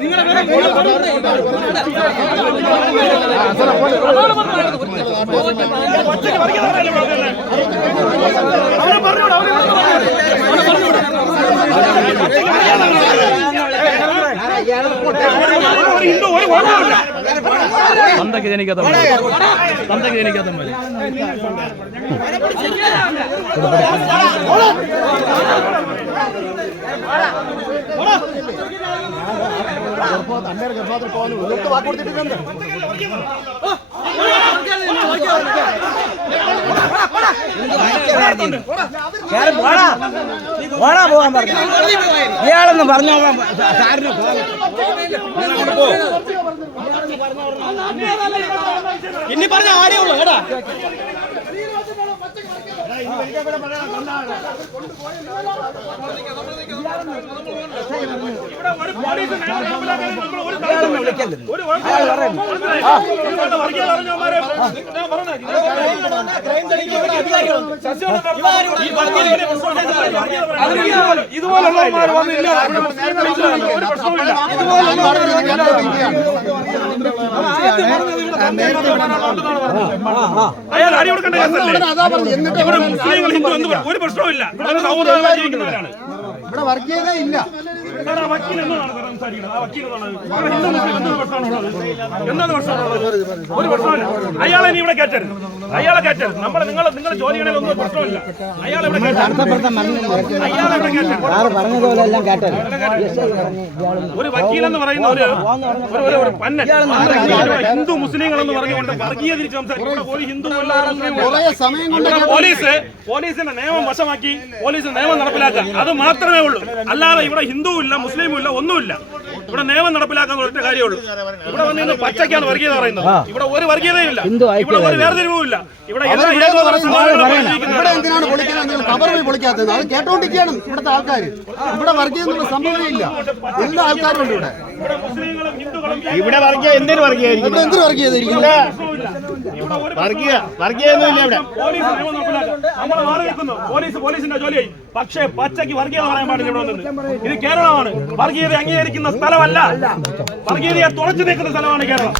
നിങ്ങളുടെ വർഗീയത പറഞ്ഞ അവരാണ് പക്ഷെ നിങ്ങൾ തന്തക്ക് ജനിക്കാത്ത തന്തക്ക് ജനിക്കാത്ത പോലെ ഓടാ പോകാൻ പറഞ്ഞു. ഇയാളൊന്ന് പറഞ്ഞോ സാറിന് ഇനി പറഞ്ഞ ആരേ ഉള്ളൂ ഒരു പ്രശ്നവുമില്ല അയാൾ അടി കൊടുക്കേണ്ട കേസല്ലേ? ഇവിടെ മുസ്ലിങ്ങൾ ഹിന്ദു എന്ത് ഒരു സൗഹൃദമായി ജീവിക്കുന്നവരാണ് ഇവിടെ വർഗീയത ഇല്ല. ഇവിടെ വക്കീൽ എന്നതാണ് സാർ ആ വക്കീൽ എന്താണ് പ്രശ്നമുള്ളത് ഒരു പ്രശ്നമില്ല അയാളെ ഇനി ഇവിടെ കയറ്റരുത്. അയാളെ കയറ്റരുത്. നമ്മൾ നിങ്ങൾ നിങ്ങൾ ജോലികളിൽ ഒന്നും പ്രശ്നമില്ല. അയാളെ ഇവിടെ അയാളെ ഇവിടെ കയറ്റരുത്. ഒരു വക്കീൽ എന്ന് പറയുന്ന ഒരു ഒരു- പന്നൻ. ഹിന്ദു മുസ്ലിങ്ങൾ എന്ന് പറഞ്ഞുകൊണ്ട് വർഗീയ തിരിച്ച് സംസാരിക്കും. ഇവിടെ ഒരു ഹിന്ദു പോലീസ് പോലീസിന്റെ നിയമം വശമാക്കി പോലീസ് നിയമം നടപ്പിലാക്കുക. അത് മാത്രമേ ഉള്ളൂ. അല്ലാതെ ഇവിടെ ഹിന്ദുവും ഇല്ല മുസ്ലിമും ഇല്ല ഒന്നുമില്ല. ഇവിടെ നിയമം നടപ്പിലാക്കാൻ ഒറ്റ കാര്യമുള്ളൂ ഇവിടെ വന്ന് ഇന്ന് പച്ചയ്ക്കാണ് വർഗീയത പറയുന്നത്. ഇവിടെ ഒരു വർഗീയതയില്ല ഇല്ല. ഇവിടെ ഒരു വേർതിരിവും ഇല്ല ഇവിടെ. എന്തിനാണ് പൊളിക്കുന്നത് പൊളിക്കാത്തത് അത് കേട്ടോണ്ടിരിക്കുകയാണ് ഇവിടുത്തെ ആൾക്കാർ ഇവിടെ വർഗീയ സംഭവമേ ഇല്ല. എല്ലാ ആൾക്കാരും ഉണ്ട് ഇവിടെ. ഇവിടെ മുസ്ലിങ്ങളും ഹിന്ദുക്കളും ഇവിടെ വർഗീയ എന്തിനു വർഗീയ ഇവിടെ എന്തിനു വർഗീയത പോലീസ് പോലീസിന്റെ ജോലിയായി. പക്ഷേ പച്ചയ്ക്ക് വർഗീയത പറയാൻ പാടില്ല ഇവിടെ വന്നത് ഇത് കേരളമാണ്. വർഗീയത അംഗീകരിക്കുന്ന സ്ഥലമല്ല. വർഗീയതയെ തുറച്ചു നീക്കുന്ന സ്ഥലമാണ് കേരളം.